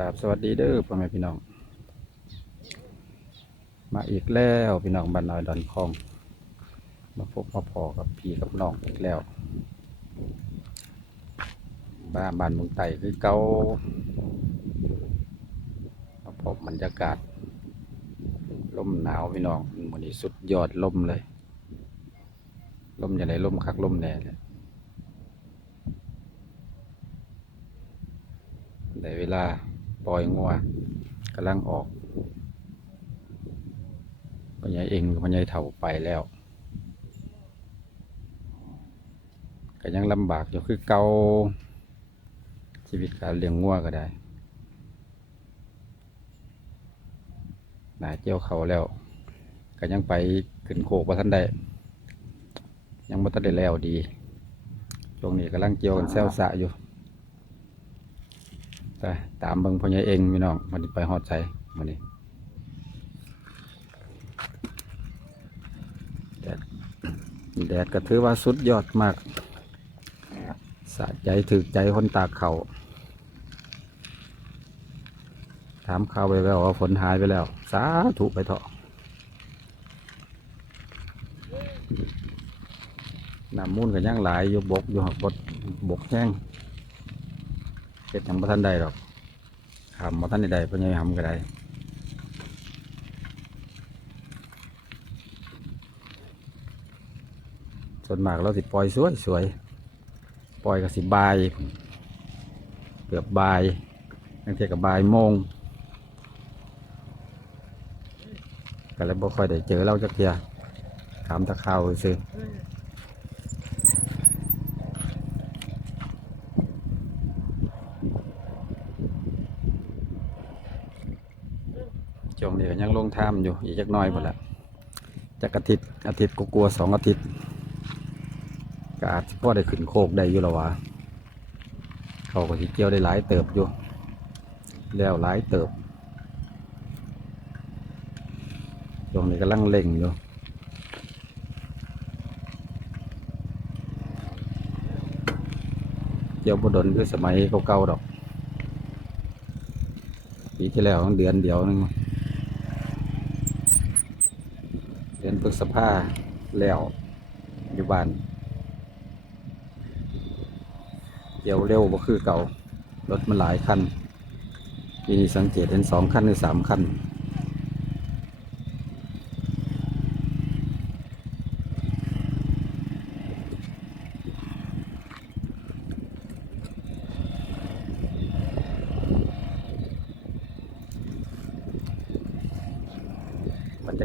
ราบสวัสดีเด้อพ่อแม่พี่น้อง มาอีกแล้วพี่น้องบ้านน้อยดอนคอง มาพบมาพอกับพี่กับน้องอีกแล้ว บ้านบ้านเมืองไต่คือเก่ามาพบบรรยากาศลมหนาวพี่น้องวันนี้สุดยอดลมเลยลมอย่างไรลมคักลมแน่เลยได้เวลา ปล่อยงัวกำลังออกพ่อใหญ่เองกับพ่อใหญ่เถ่าไปแล้วก็ยังลำบากอยู่คือเกาชีวิตการเลี้ยงงัวก็ได้น่าเจียวเขาแล้วก็ยังไปขึ้นโคกว่าท่านได้ยังบ่ทันได้แล้วดีช่วงนี้กำลังเกี่ยวกันแซวสะอยู่ ไปตามเบิ่งพ่อใหญ่เองพี่น้องมันไปฮอดใจมันนี้แดดแดดก็ถือว่าสุดยอดมากสะใจถึกใจคนตาเขาถามข่าวไปแล้วว่าฝนหายไปแล้ว สาธุไปเถอะน้ำมูลก็ยังหลายอยู่บกอยู่หักบดบกแห้ง เฮ็ดหยังบ่ทันได้ดอกหำบ่ทันได้เพิ่นยังหำก็ได้ส่วนมากเราสิปล่อยสวยสวยปล่อยก็สิบายเกือบบายบางทีก็บายโมงก็เลยบ่ค่อยได้เจอเราจักเทียถามตะเขาซื่อ ช่วงนี้ ก็ยังลงทามอยู่อีกจักหน้อยหมดละจากอาทิตย์อาทิตย์ก็กลัวๆสองอาทิตย์ก็อาจจะพอได้ขึ้นโคกได้อยู่แล้ววะเขาก็สิเกี่ยวได้หลายเติบอยู่ แล้วหลายเติบช่วงนี้กำลังเล่งอยู่เกี่ยวบดนคือสมัยเก่าๆดอกปีที่แล้วเดือนเดียวนึง เดือน พฤษภาแล้วอยู่บ้านเกี่ยวเร็วบ่คือเก่ารถมันหลายคันทีนี้สังเกตเห็นสองคันหรือสามคัน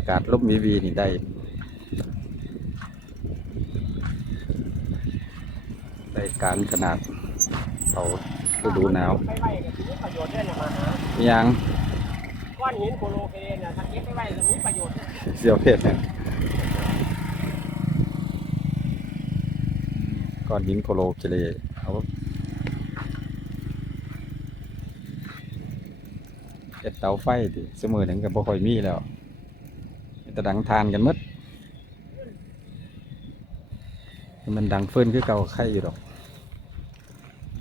ากาศลมวีวีนี่ได้ ได้การขนาดเขาฤดูหนาวไปไว้ก็มีประโยชน์ด้วยนะมาหาอิหยังก้อนหินโคโลเคเนี่ยถ้าเก็บไปไว้จะมีประโยชน์ด้วยเสียวเพชรเนี่ยก้อนหินโคโลเกเลเอาเจ็ดเตาไฟดิเสมอหนึ่งกับบ่ค่อยมีแล้ว แต่ดังทานกันมดมันดังฟื้นคือเก่าไข่อยู่ดอก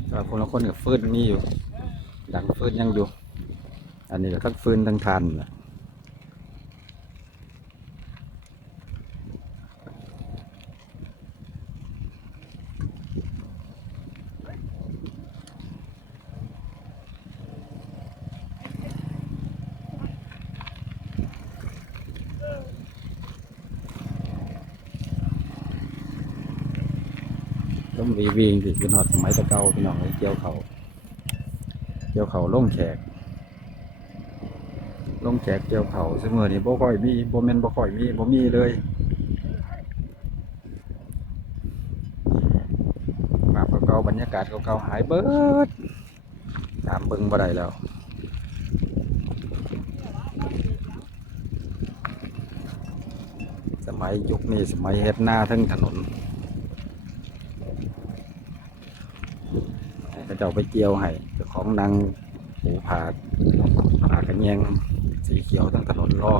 แต่คนละคนกับฟื้นมีอยู่ ดังฟื้นยังอยู่ อันนี้ก็ทั้งฟื้นทั้งทานนะ ต้ม วีวีงสิคือหอดสมัยตะเกาพี่น้องเกี่ยวเขาเกี่ยวเขาล่งแขกล่งแขกเกี่ยวเขาเสมอนี่บ่ค่อยมีบ่แม่นบ่ค่อยมีบ่มีเลยมาเก่าบรรยากาศเก่าๆหายเบิดตามเบิ่งบ่ได้แล้วสมัยยุคนี้สมัยเฮ็ดหน้าทั้งถนน ให้ เขาเจ้าไปเกี่ยวให้เจ้าของนางหูผาผากระแยงสีเขียวทั้งถนนรอ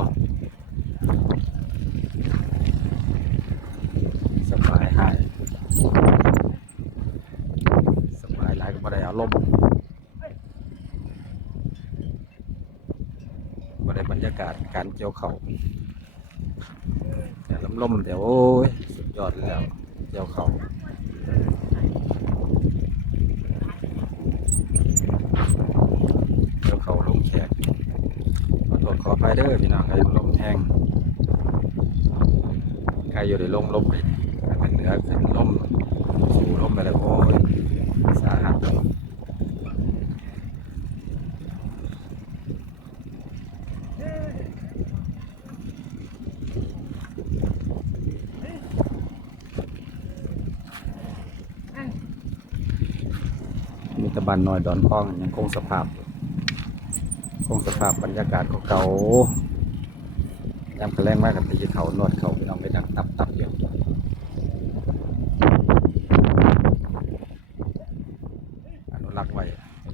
สบายหายสบายหลายก็บ่ได้อารมณ์ากาศการเกี่ยวเขาวแต่ล้มๆเดี๋ยวโอ้ยสุดยอดเลยแล้วเกี่ยวเขาว เกี่ยวเขาวลงแขกขอโทษขออภัยเด้อพี่น้องใครลมแห้งใครอยู่ในลมลมไปเป็นเหนือขึ้นลมสู่ลมไปแล้วโอ้ยสาหัสมีตะบันน้อยดอนคล้องยังคงสภาพอยู่ คงสภาพบรรยากาศเก่ายามกระแรงมากกับตีเขานวดเขาพี่น้องไปดังตับตับอยู่อนุรักษ์ไว้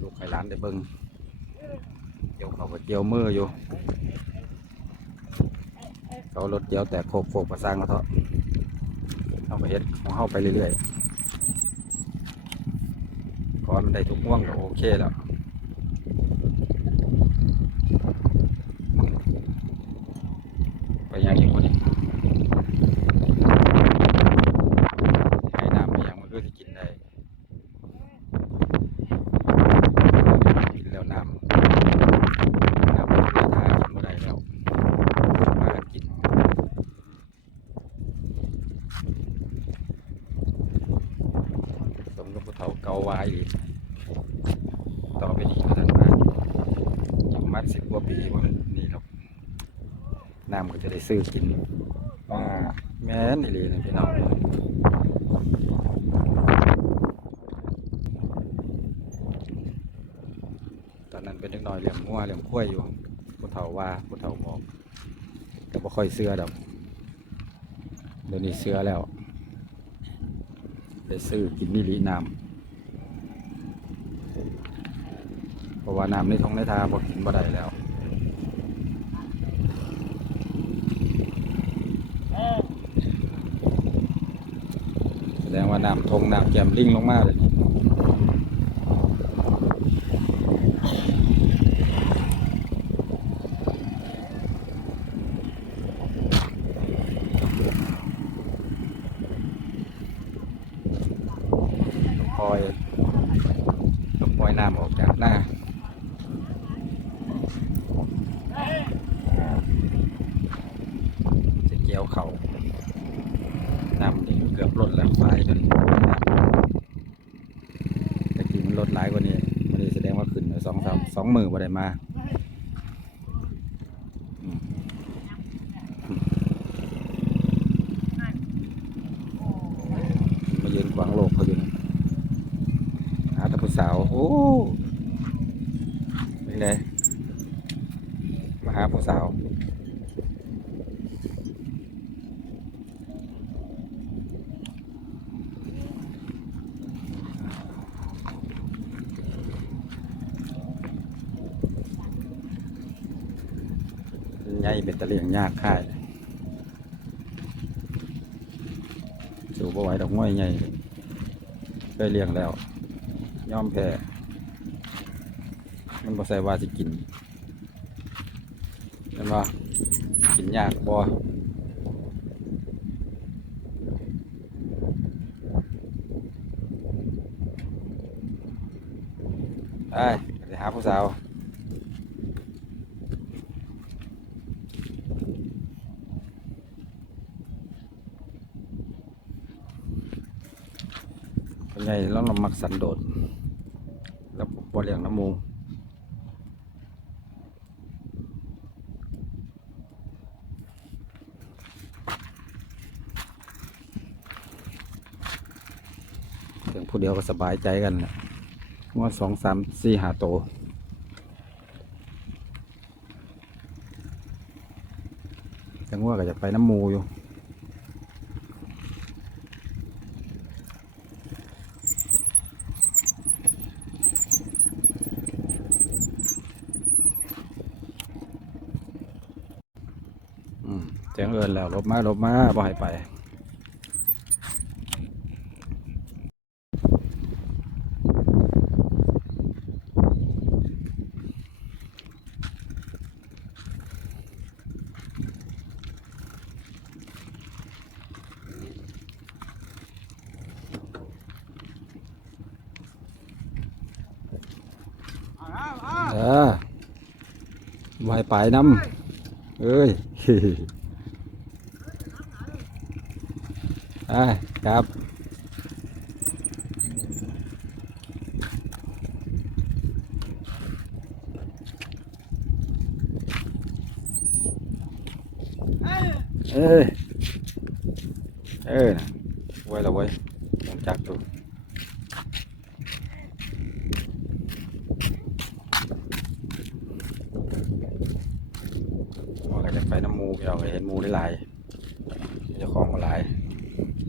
ลูกให้หลานได้เบิ่งเกี่ยวเขาก็เกี่ยวมืออยู่ เขารถเกี่ยวแต่โคกโคกประสร้างเขาเถอะเอาไปเฮ็ดของเขาไปเรื่อยๆขอมันได้ทุกม่วงก็โอเคแล้ว ไปยังอีกคนนี้ให้น้ำไปยังมันก็จะกินได้ กินแล้วน้ำน้ำมันก็ทากินไม่ได้แล้วมากันกิน สมกับผู้เฒ่าเกาไว้อีกต่อไปนี้ก็ท่านมาอยู่มัดสิบกว่าปีว่านี่ครับน้ำก็จะได้ ซื้อกินว่าแม่นอีหลีนะพี่น้องตอนนั้นเป็นเด็กน้อยเหลี้ยงงัวเหลี้ยงควายอยู่ผู้เฒ่าว่าผู้เฒ่าบอกก็บ่ค่อยเสื้อดอกเดี๋ยวนี้เสื้อแล้วได้ซื้อกินนี่ลีน้ำเพราะว่าน้ำในท้องในทาพอกินบ่ได้แล้ว แสดงว่า น้ำทงน้ำแกมลิงลงมาเลยต้องคอยต้องปล่อยน้ำออกจากหน้า จะเกี่ยวเขาน้ำนี่เกือบลดแล้วไฟจนตะกี้มันลดหลายกว่านี้มันเลยแสดงว่าขึ้นสองสามสอง มาอืมายืนขวางโลกเขาอยู่นะหาแตะผู้สาว โอ้เป็นไงมาหาผู้สาว ใหญ่ เป็นตะเลียงยากค่ายสู่บ่ไหวดอกง้อยใหญ่เคยเลี้ยงแล้ว ย่อมแพ้มันบ่ใส่ว่าสิกินเห็นว่ากินยากบ่ไปไปหาผู้สาว เป็นไงแล้วเรามักสันโดษแล้วบ่เลี้ยงน้ำมูเพียงผู้เดียวก็สบายใจกันแหละว่าสองสามสี่หาโตวจังว่าก็จะไปน้ำมูอยู่ อินแล้วลบมาลบมาบ่ให้ไปเออไหวไปน้ำเอ้ย อะครับเอ้ยเอ้ยนะไว้และไว้ยต้องจักดูว่าก็จะไปน้ำหมูพี่เราก็เห็นหมูได้หลายเจ้าของก็หลาย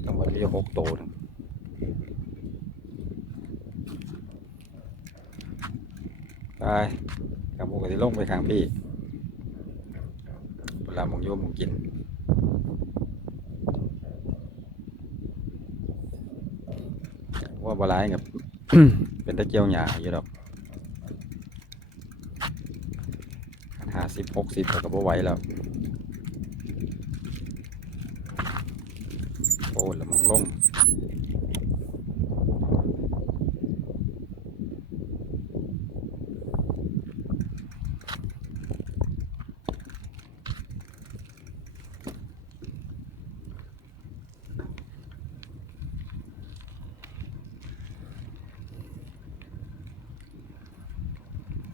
ทั้งหมดมีอยู่หกตัวหนึ่ง ไปกับหมูก็จะลงไปข้างพี่เวลามองโยมมองกินว่าบหลายกับเป็นตะเกียวหยาอยู่ดอกห้าสิบหกสิบก็บ่ไหวแล้วโอ้ละมองลง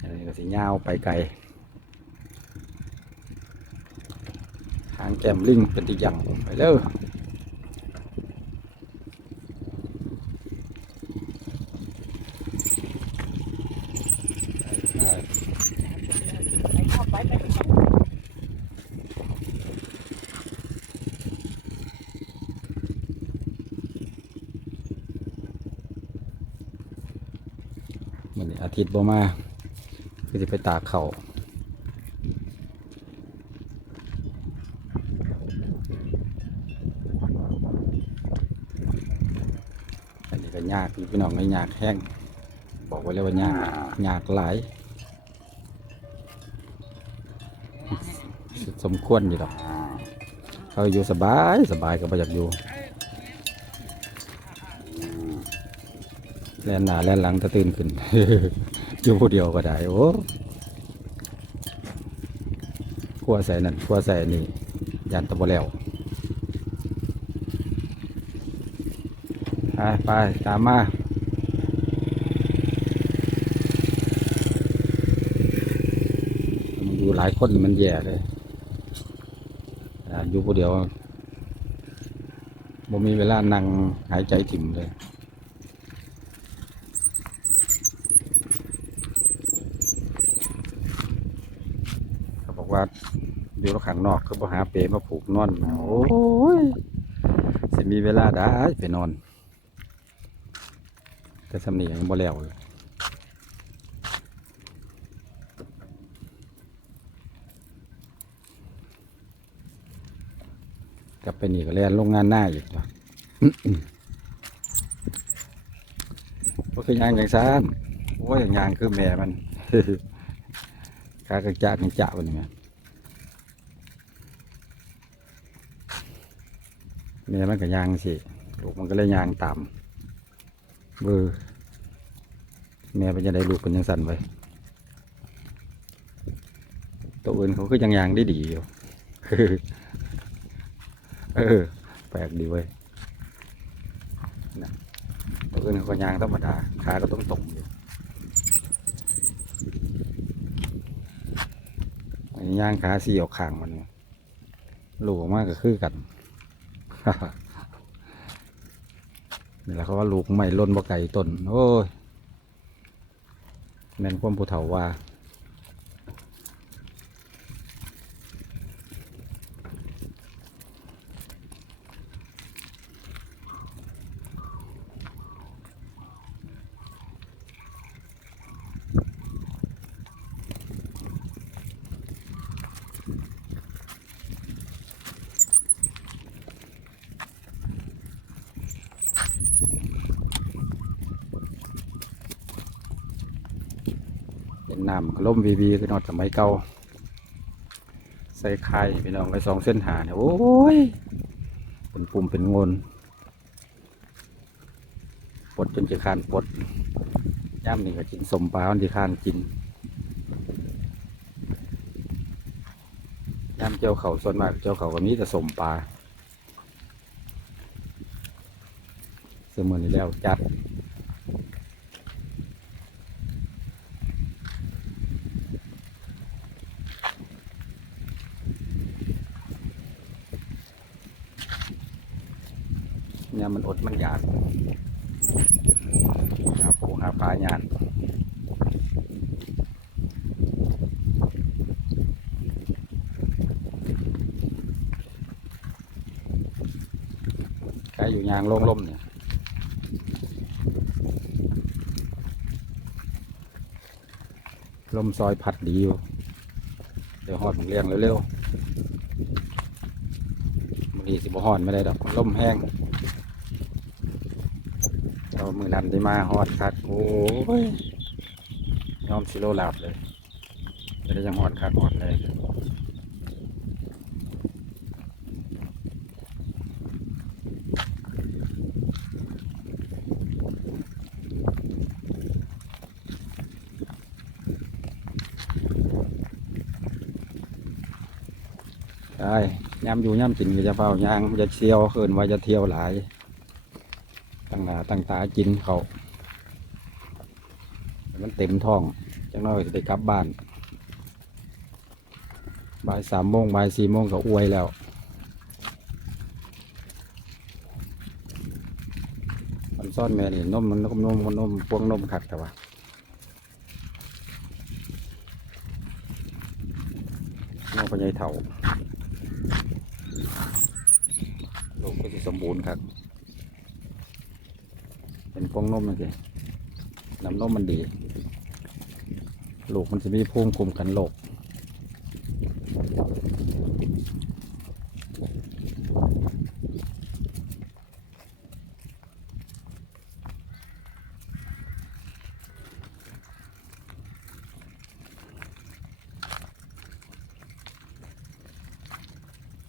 อันนี้ก็สิยาวไปไกลหางแก้มลิงเป็นติอย่างไปเลยไปเข้าไปไปมื้อนี้อาทิตย์บ่มา คือสิไปตากเขาวอันนี้ก็ยากอยู่พี่น้องไม่ยากแห้งบอกไว้เลยว่ายากยากหลายสมควรอยู่ดอกเขาอยู่สบายสบายก็บ่อยากอยู่แล่นหน้าแล่นหลังตะตื่นขึ้น อยู่ผู้เดียวก็ได้ โอ้ขั้วใส่นั่นขั้วใส่นี่ยันตะบแล้วไปไปตามมาอยู่หลายคนมันแย่เลยอ่าอยู่ผู้เดียวบ่มีเวลานั่งหายใจถิ่มเลย เขาบอก ว่าอยู่ข้างนอกคือบ่หาเปรมาผูกนอนโอ้ยสิมีเวลาได้ไปนอน แต่สำเนียงบ่แล้วเลยกลับไปนี่ก็เรียนโรงงานหน้าอีกว่ะก็คือยางอย่างซานโอ้ยยางคือแม่มัน ขากระจากกระจะวันนี้ แม่แม่มันก็ยางสิลูกมันก็เลยยางตามเบอร์แม่เป็นจะได้ลูกเป็นยังสั่นไว้ตัวอื่นเขาก็ยังยางได้ดีอยู่เออแปลกดีเว้ยตัวอื่นเขายางธรรมดาขาก็ต้องตรงอยู่ย่างขาสี่ออกข้างมันเนี่ยลูกออกมากก็คือกัน นี่แหละเขาว่าลูกไม่ล้นบ่ไก่ต้น โอ้ยแม่นความผู้เฒ่าว่า เป็ น้ำล่มวีวีคือนอดสมัยเก่าใส่ไข่พี่น้องไปสองเส้นหาเนี่ยโอ้ยเป็นปุ่มเป็นงนปลดจนจะคานปลดย่ำนี่งก็กินสมปลาวันที่คานกินน้ำเจียวเขาส่วนมากเจียวเขาก็มีแต่สมปลาเสมือนนี้แล้วจัด เนี่ยมัน อดมันอยากหาปูหาปลาญาติใครอยู่ยางโล่งๆเนี่ยลมซอยพัดดีอยู่เดี๋ยวหอดหมึงเลี้ยงเร็วๆมันดีสิบหอนไม่ได้ดอกลมแห้ง เอามือนันได้มาฮอดคักโอ้ยยอมสิโลลาบเลยจะได้ยังฮอดคักฮอดเลยได้ย่ำอยู่ย่ำกินก็จะเฝ้ายางจะเที่ยวเขินว่าจะเที่ยวหลาย ตั้งหน้าตั้งตากินเขามันเต็มท้องจังน้อยจะได้กลับบ้านบ่ายสามโมงบ่ายสี่โมงก็อวยแล้วมันซ่อนแม่นี่นมมันนมนมมันนมพวงนมขัดแต่ว่าน้องพญายเถ่าลูกก็จะสมบูรณ์ครับ เป็นพวงนมนั่น้ำนมมันดีลูกมันจะมีภูมิคุ้มกันโรค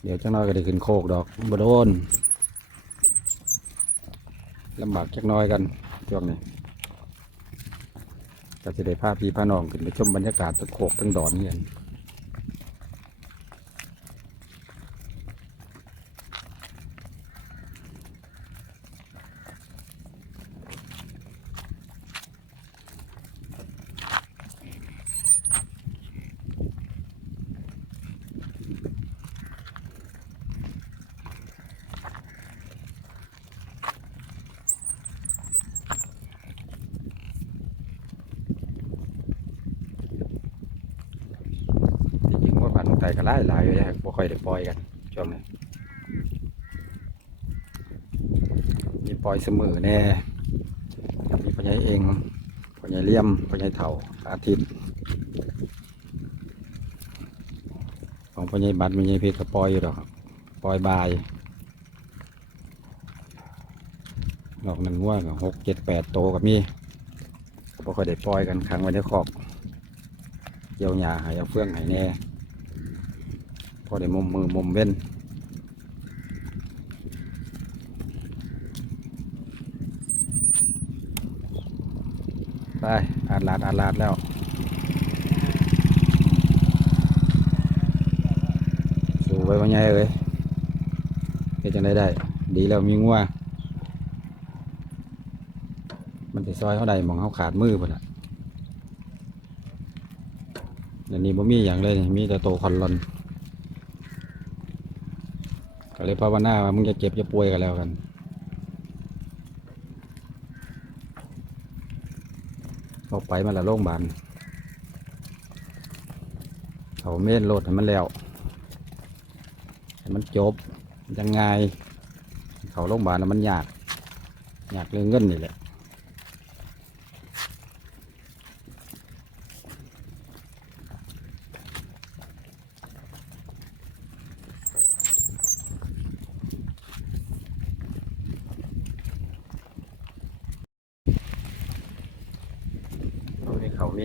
เดี๋ยวจังน้อยก็ได้ขึ้นโคกดอกบโดน ลำบากจักน้อยกันช่วงนี้ก็จะได้ภาพี่พาน้องขึ้นไปชมบรรยากาศตะโขกทั้งดอนเงี้ยจริงๆว่าบ้านไทยก็หลายหลายอยู่แล้ว บ่ค่อยได้ปล่อยกันช่วงนี้มีปล่อยเสมอแน่มีพ่อใหญ่เองพ่อใหญ่เลี่ยมพ่อใหญ่เถาอาทิตย์ ของพ่อใหญ่บัตรพ่อใหญ่เพชรก็ปล่อยอยู่ดอกปล่อยบายดอกนั้นว่าหกเจ็ดแปดโตกับมีก็บ่ค่อยได้ปล่อยกันขังไว้ในคอกเกี่ยวหญ้าให้เอาเฟื่องให้แน่ พอได้มุมมือมุมเว้นไปอาดลาดอาดลาดแล้วสูไว้ว่าไงเอ้ยเฮ็ดจังได้ได้ ดีแล้วมีงัวมันจะซอยเขาใดมองเขาขาดมือพุ่นละเดี๋ยวนี้บ่มีอย่างเลย มีแต่โตคอนลอน ก็เลยภาวนาว่ามึงจะเจ็บจะป่วยกันแล้วกันออกไปมาละโรงพยาบาลเขาเม่นโลดให้มันแล้วให้มันจบยังไงเขาโรงพยาบาลมันยากยากเรื่องเงินนี่แหละ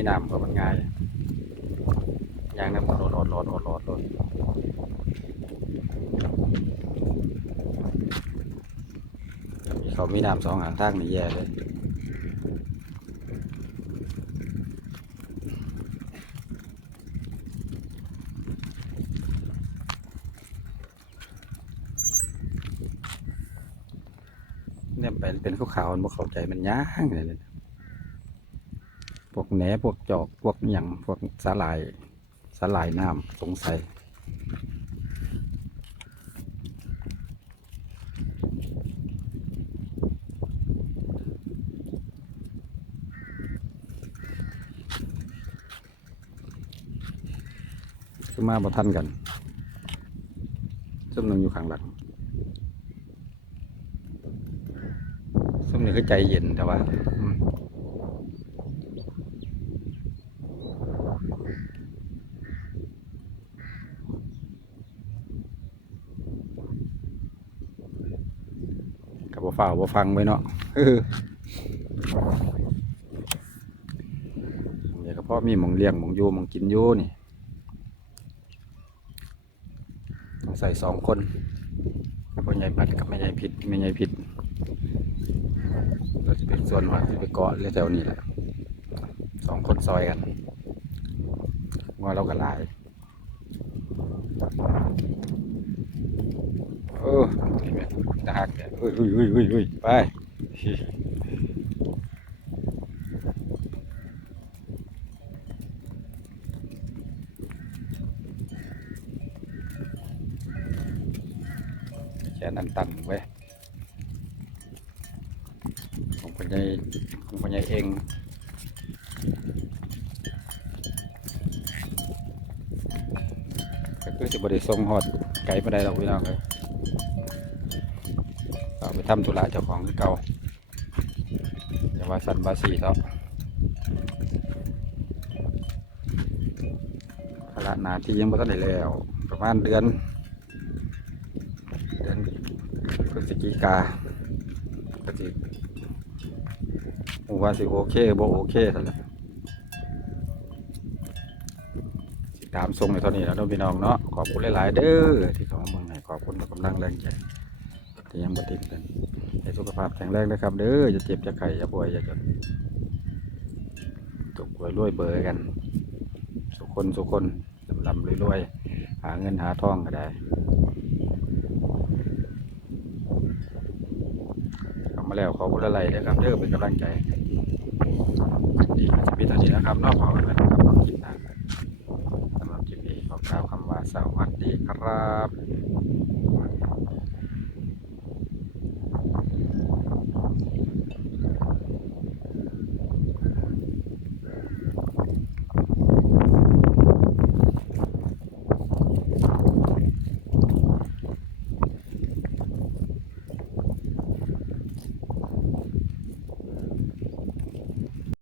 น้ำก็มันง่ายยางน้ำก็โหลดโหลดโหลดโหลดโหลดโหลดเขามีน้ำสองหางทากนี่แย่เลยเนี่ยเป็นเป็นขาวๆมันเข้าใจมันย่างเลย แหนพวกจอกพวกหยังพวกสาหร่ายสาหร่ายน้ำสงสัยคือมาบ่ทันกันซุ่มหนึงอยู่ข้างหลังซุ่มนี้คือใจเย็นแต่ว่าอืมกับบ่ ฝ่าวบ่ฟังไว้เนาะเออเดี๋ยก็พ่อมีหมองเลี้ยงหมองอยู่หมองกินอยู่นี่ต้องใส่สองคนกับพ่อใหญ่พัดกับแม่ใหญ่ผิดแม่ใหญ่ผิดเราจะเป็นส่วนว่าจะไปเกาะเลยแถวนี้แหละสองคนซอยกันว่าเราก็หลาย เออนี่แม่นะฮักเนี่ยเฮ้ยเฮ้ยเฮ้ยเฮ้ยเฮ้ยไปแค่นั้นตันไว้ยของพ่อใหญ่ของพ่อใหญ่เองก็คือจะบริส่งฮอดไกลไม่ได้หรอกพี่น้องเลย ไปทำธุระเจ้าของเก่าอย่าว่าสันว่าสีเนาะภาระหนาที่ยังไม่ทันได้แล้ว ประมาณเดือน เดือนพฤศจิกาก็สิว่าสิโอเคบ่โอเคเท่าไหร่สิตามส่งในเท่านี้แล้วเนาะพี่น้องเนาะขอบคุณหลาย ๆ เด้อที่เข้ามาเมืองให้ขอบคุณกกำลังแรงใจ ที่ยังบ่ทิ้งกันให้สุขภาพแข็งแรงนะครับ เด้ออย่าเจ็บอย่าไข้อย่าป่วยอย่าจนจกรวยรวยเบอร์กัน สุขคนสุขคนลำลำรวยรวยหาเงินหาทองก็ได้เข้ามาแล้วขอบคุณหลายๆเด้อครับเด้อเป็นกำลังใจดีครับชีวิตอนนี้นะครับนอกจากนั้นนะครับน้องกินนะครับสำหรับคลิปนี้ขอกล่าวคำว่าสวัสดีครับ